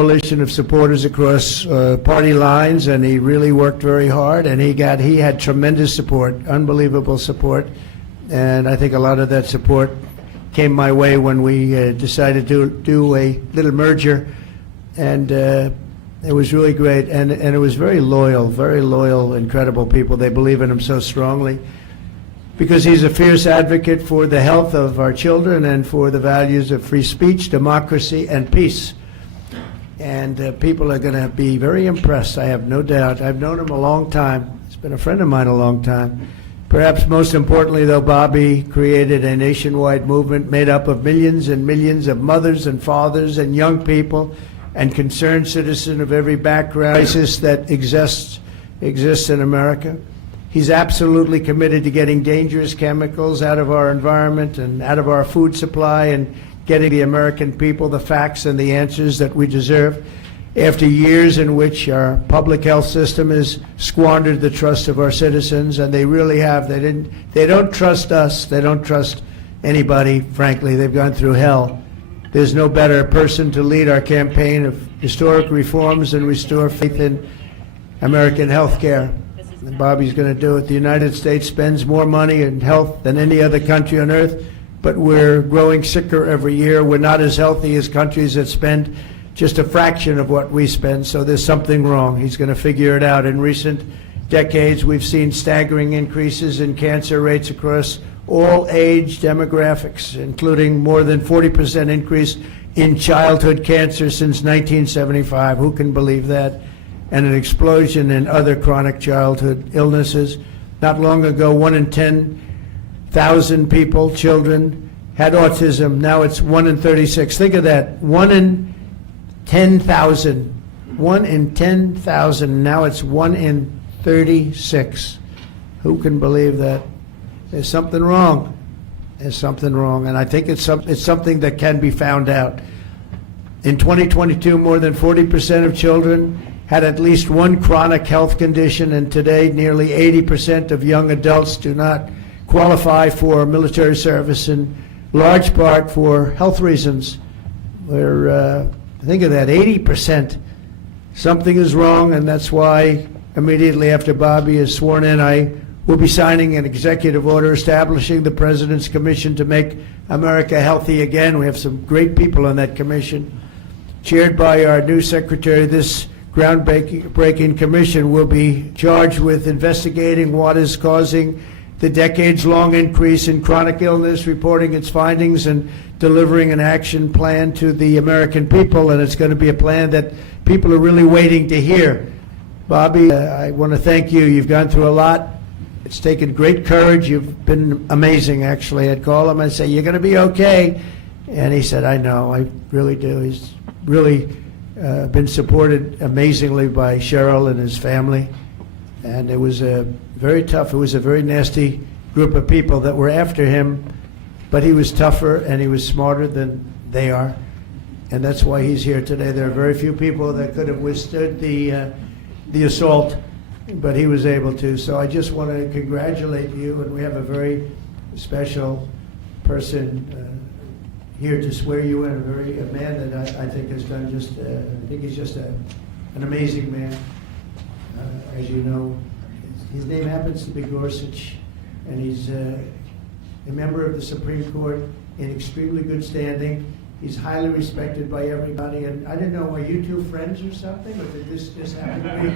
coalition of supporters across party lines, and he really worked very hard, and he had tremendous support, unbelievable support, and I think a lot of that support came my way when we decided to do a little merger, and it was really great, and it was very loyal, incredible people. They believe in him so strongly because he's a fierce advocate for the health of our children and for the values of free speech, democracy, and peace. And people are going to be very impressed, I have no doubt. I've known him a long time. He's been a friend of mine a long time. Perhaps most importantly, though, Bobby created a nationwide movement made up of millions and millions of mothers and fathers and young people and concerned citizens of every background crisis that exists in America. He's absolutely committed to getting dangerous chemicals out of our environment and out of our food supply and getting the American people the facts and the answers that we deserve. After years in which our public health system has squandered the trust of our citizens, and they really have. They don't trust us. They don't trust anybody, frankly. They've gone through hell. There's no better person to lead our campaign of historic reforms and restore faith in American health care. And Bobby's going to do it. The United States spends more money in health than any other country on earth, but we're growing sicker every year. We're not as healthy as countries that spend just a fraction of what we spend, so there's something wrong. He's going to figure it out. In recent decades, we've seen staggering increases in cancer rates across all age demographics, including more than 40% increase in childhood cancer since 1975. Who can believe that? And an explosion in other chronic childhood illnesses. Not long ago, 1 in 10,000 people, children, had autism. Now it's 1 in 36. Think of that. 1 in 10,000. 1 in 10,000. Now it's 1 in 36. Who can believe that? There's something wrong. There's something wrong, and I think it's something that can be found out. In 2022, more than 40% of children had at least one chronic health condition, and today nearly 80% of young adults do not qualify for military service, in large part for health reasons. Think of that, 80%. Something is wrong, and that's why immediately after Bobby is sworn in, I will be signing an executive order establishing the President's Commission to Make America Healthy Again. We have some great people on that commission. Chaired by our new secretary, this groundbreaking commission will be charged with investigating what is causing the decades-long increase in chronic illness, reporting its findings, and delivering an action plan to the American people. And it's going to be a plan that people are really waiting to hear. Bobby, I want to thank you. You've gone through a lot. It's taken great courage. You've been amazing, actually. I'd call him and say, "You're going to be okay." And he said, "I know, I really do." He's really been supported amazingly by Cheryl and his family. And it was very tough. It was a very nasty group of people that were after him, but he was tougher and he was smarter than they are. And that's why he's here today. There are very few people that could have withstood the assault, but he was able to. So I just want to congratulate you, and we have a very special person here to swear you in, a man that I think has done just, I think he's just an amazing man. As you know, his name happens to be Gorsuch, and he's a member of the Supreme Court in extremely good standing. He's highly respected by everybody, and I didn't know, are you two friends or something, or did this just happen to be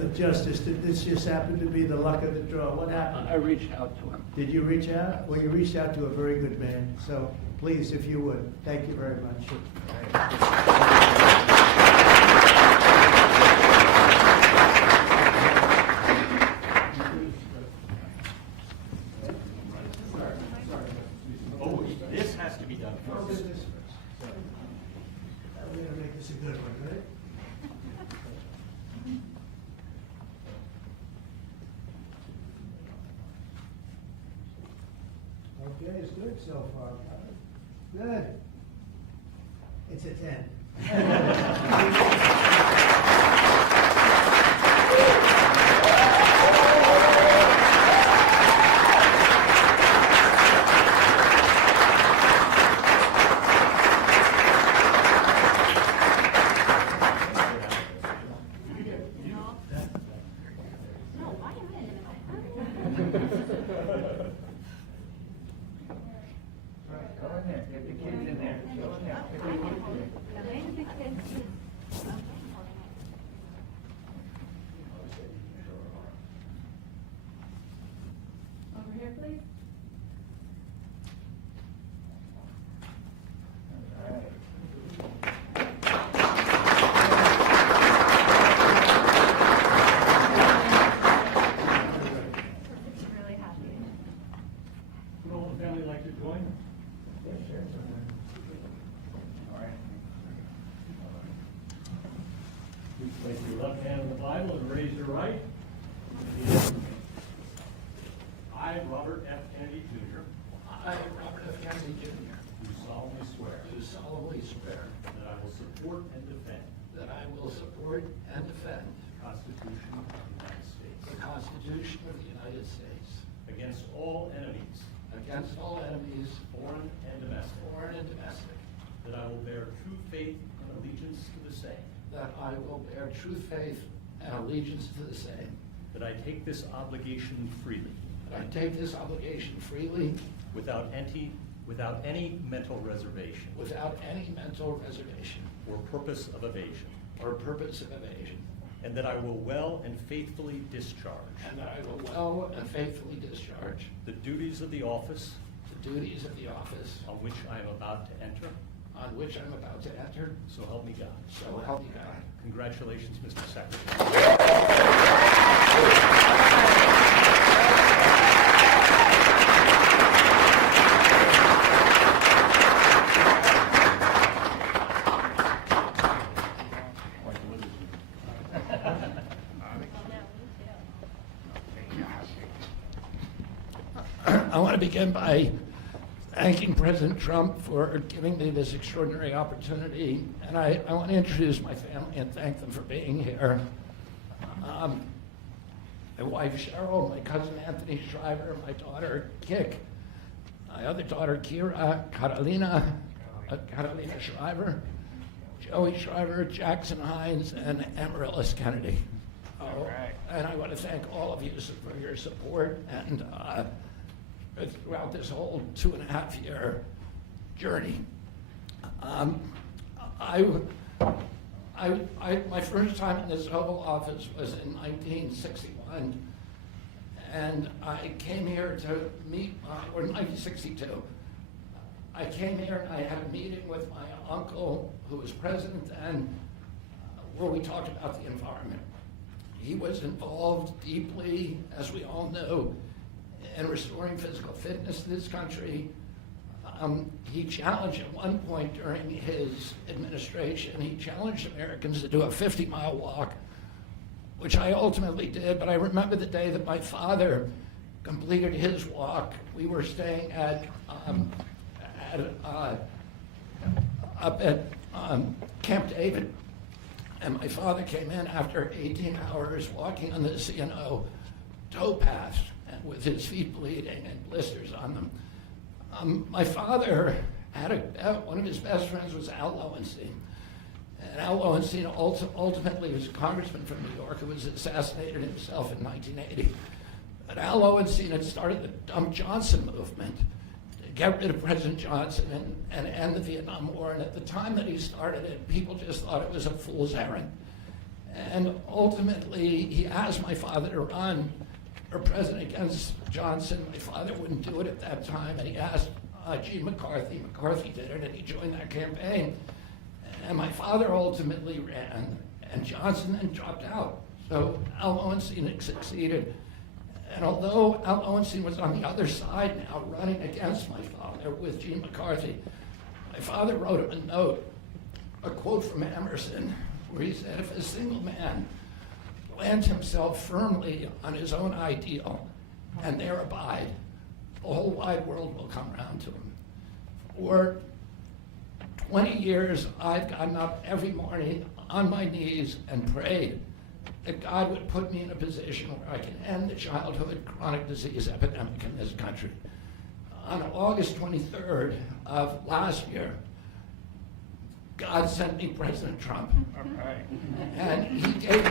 the justice? Did this just happen to be the luck of the draw? What happened? I reached out to him. Did you reach out? Well, you reached out to a very good man, so please, if you would. Thank you very much. Oh, this has to be done first. We're going to make this a good one, right? Okay, it's good so far. Good. It's a 10. Place your left hand on the Bible and raise your right. I, Robert F. Kennedy Jr., I, Robert F. Kennedy Jr., do solemnly swear do solemnly swear that I will support and defend that I will support and defend the Constitution of the United States the Constitution of the United States against all enemies, against all enemies, foreign and domestic, foreign and domestic, that I will bear true faith and allegiance to the same, that I will bear true faith and allegiance to the same, that I take this obligation freely, that I take this obligation freely without any mental reservation without any mental reservation or purpose of evasion, or purpose of evasion, and that I will well and faithfully discharge and that I will well and faithfully discharge the duties of the office the duties of the office on which I am about to enter. on which I'm about to enter. So help me God. So help me God. Congratulations, Mr. Secretary. I want to begin by thanking President Trump for giving me this extraordinary opportunity, and I want to introduce my family and thank them for being here. My wife Cheryl, my cousin Anthony Shriver, my daughter Kik, my other daughter Kira, Carolina Shriver, Joey Shriver, Jackson Hines, and Amaryllis Kennedy. And I want to thank all of you for your support and throughout this whole 2.5-year journey. My first time in this Oval Office was in 1961, and I came here to meet, or 1962. I came here and I had a meeting with my uncle, who was president then, where we talked about the environment. He was involved deeply, as we all know, in restoring physical fitness in this country. He challenged at one point during his administration, he challenged Americans to do a 50-mile walk, which I ultimately did, but I remember the day that my father completed his walk. We were staying up at Camp David, and my father came in after 18 hours walking on the C&O towpath and with his feet bleeding and blisters on them. My father had one of his best friends was Al Lowenstein. And Al Lowenstein ultimately was a congressman from New York who was assassinated himself in 1980. But Al Lowenstein had started the Dump Johnson movement to get rid of President Johnson and end the Vietnam War. And at the time that he started it, people just thought it was a fool's errand. And ultimately, he asked my father to run for president against Johnson. My father wouldn't do it at that time, and he asked Gene McCarthy. McCarthy did it, and he joined that campaign. And my father ultimately ran, and Johnson then dropped out. So Al Lowenstein succeeded. And although Al Lowenstein was on the other side now, running against my father with Gene McCarthy, my father wrote him a note, a quote from Emerson, where he said, if a single man plants himself firmly on his own ideal and there abide, the whole wide world will come around to him. For 20 years, I've gotten up every morning on my knees and prayed that God would put me in a position where I can end the childhood chronic disease epidemic in this country. On August 23rd of last year, God sent me President Trump. And he gave me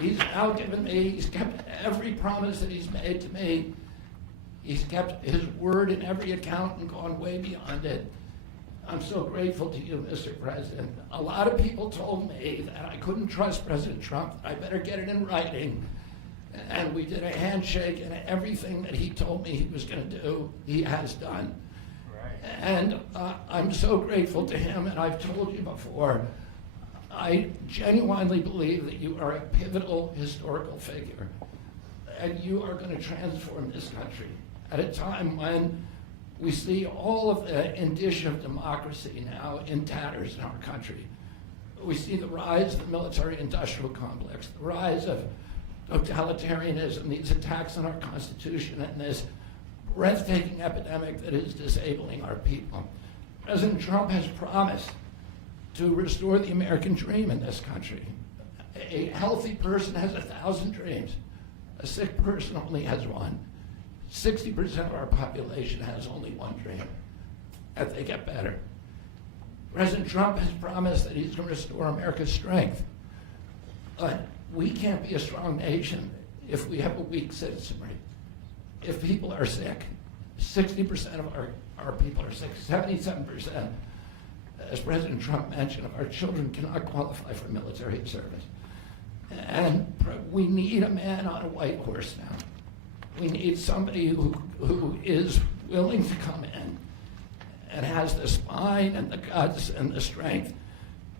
he's now given me, he's kept every promise that he's made to me. He's kept his word in every account and gone way beyond it. I'm so grateful to you, Mr. President. A lot of people told me that I couldn't trust President Trump. I better get it in writing. And we did a handshake, and everything that he told me he was going to do, he has done. Right. And I'm so grateful to him, and I've told you before, I genuinely believe that you are a pivotal historical figure, and you are going to transform this country at a time when We see all of the indicia of democracy now in tatters in our country. We see the rise of the military-industrial complex, the rise of totalitarianism, these attacks on our Constitution, and this breathtaking epidemic that is disabling our people. President Trump has promised to restore the American dream in this country. A healthy person has 1,000 dreams. A sick person only has one. 60% of our population has only one dream, that they get better. President Trump has promised that he's going to restore America's strength. But we can't be a strong nation if we have a weak citizenry. If people are sick, 60% of our people are sick, 77%, as President Trump mentioned, of our children cannot qualify for military service. And we need a man on a white horse now. We need somebody who is willing to come in and has the spine and the guts and the strength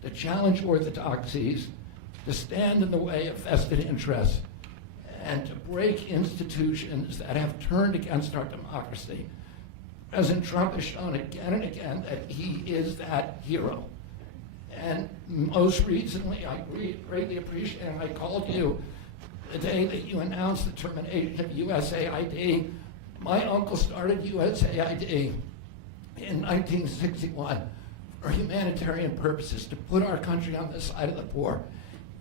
to challenge orthodoxies, to stand in the way of vested interests, and to break institutions that have turned against our democracy. President Trump has shown again and again that he is that hero. And most recently, I greatly appreciate, and I called you the day that you announced the termination of USAID. My uncle started USAID in 1961 for humanitarian purposes, to put our country on the side of the poor.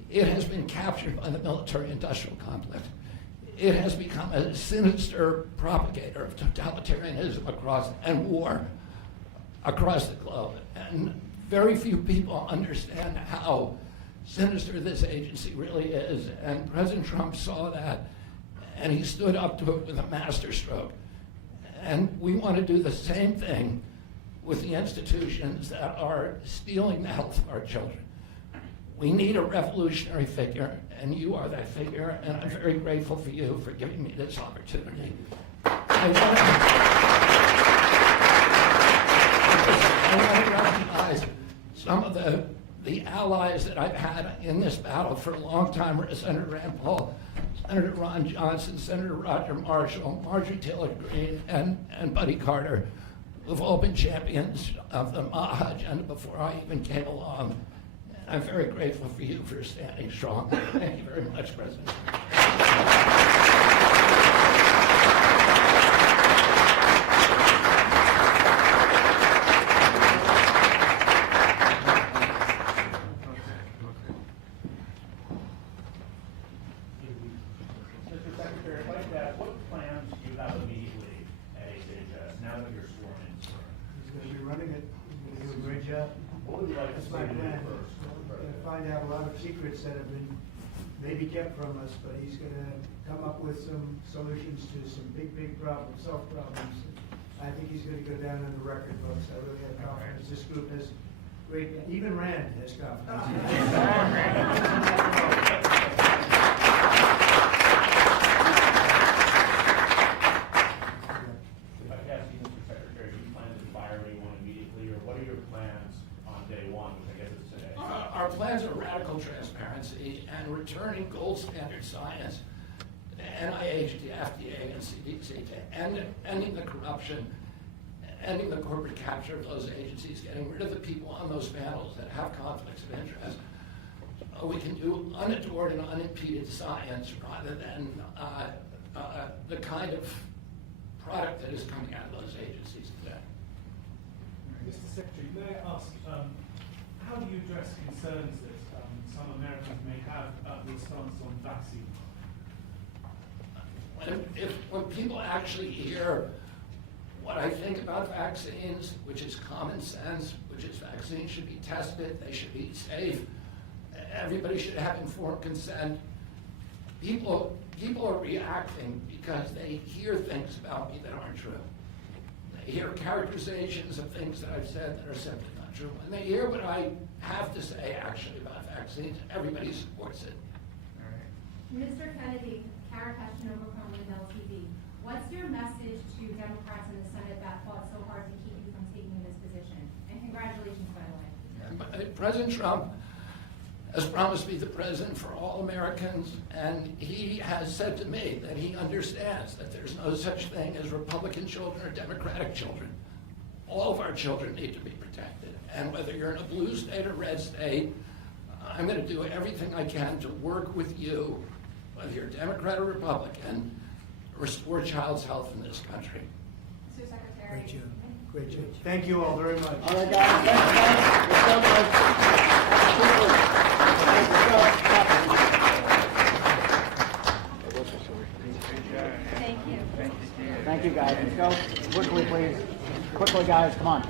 It has been captured by the military-industrial complex. It has become a sinister propagator of totalitarianism and war across the globe. And very few people understand how sinister this agency really is. And President Trump saw that, and he stood up to it with a masterstroke. And we want to do the same thing with the institutions that are stealing the health of our children. We need a revolutionary figure, and you are that figure, and I'm very grateful for you for giving me this opportunity. I want to recognize some of the allies that I've had in this battle for a long time were Senator Rand Paul, Senator Ron Johnson, Senator Roger Marshall, Marjorie Taylor Greene, and Buddy Carter, who've all been champions of the MAHA agenda before I even came along. And I'm very grateful for you for standing strong. Thank you very much, President. Mr. Secretary, I'd like to ask, what plans do you have immediately at HHS now that you're sworn in, sir? He's going to be running it. He's going to do a great job. What would you like to That's see my to do plan. first? We're going to find out a lot of secrets that have been maybe kept from us, but he's going to come up with some solutions to some big problems, self-problems. I think he's going to go down on the record, folks. I really have confidence. This group has great, even Rand has confidence. If I could ask you, Mr. Secretary, do you plan to fire anyone immediately, or what are your plans on day one, which I guess is today? Our plans are radical transparency and returning gold standard science, the NIH, the FDA, and CDC, to ending the corruption, ending the corporate capture of those agencies, getting rid of the people on those panels that have conflicts of interest. We can do unadored and unimpeded science rather than the kind of product that is coming out of those agencies today. Mr. Secretary, may I ask, how do you address concerns that some Americans may have about the stance on vaccines? When people actually hear what I think about vaccines, which is common sense, which is vaccines should be tested, they should be safe, everybody should have informed consent, people are reacting because they hear things about me that aren't true. They hear characterizations of things that I've said that are simply not true. When they hear what I have to say actually about vaccines, everybody supports it. Mr. Kennedy, Kara Kashinova from Lindell TV. What's your message to Democrats in the Senate that fought so hard to keep you from taking this position? And congratulations, by the way. President Trump has promised to be the president for all Americans, and he has said to me that he understands that there's no such thing as Republican children or Democratic children. all of our children need to be protected. And whether you're in a blue state or red state, I'm going to do everything I can to work with you, whether you're Democrat or Republican, to restore child's health in this country. Mr. Secretary. Great job. Great job. Thank you all very much. All right, guys. Thanks, Thank you. Thank you, guys. Let's go quickly, please. Quickly, guys. Come on.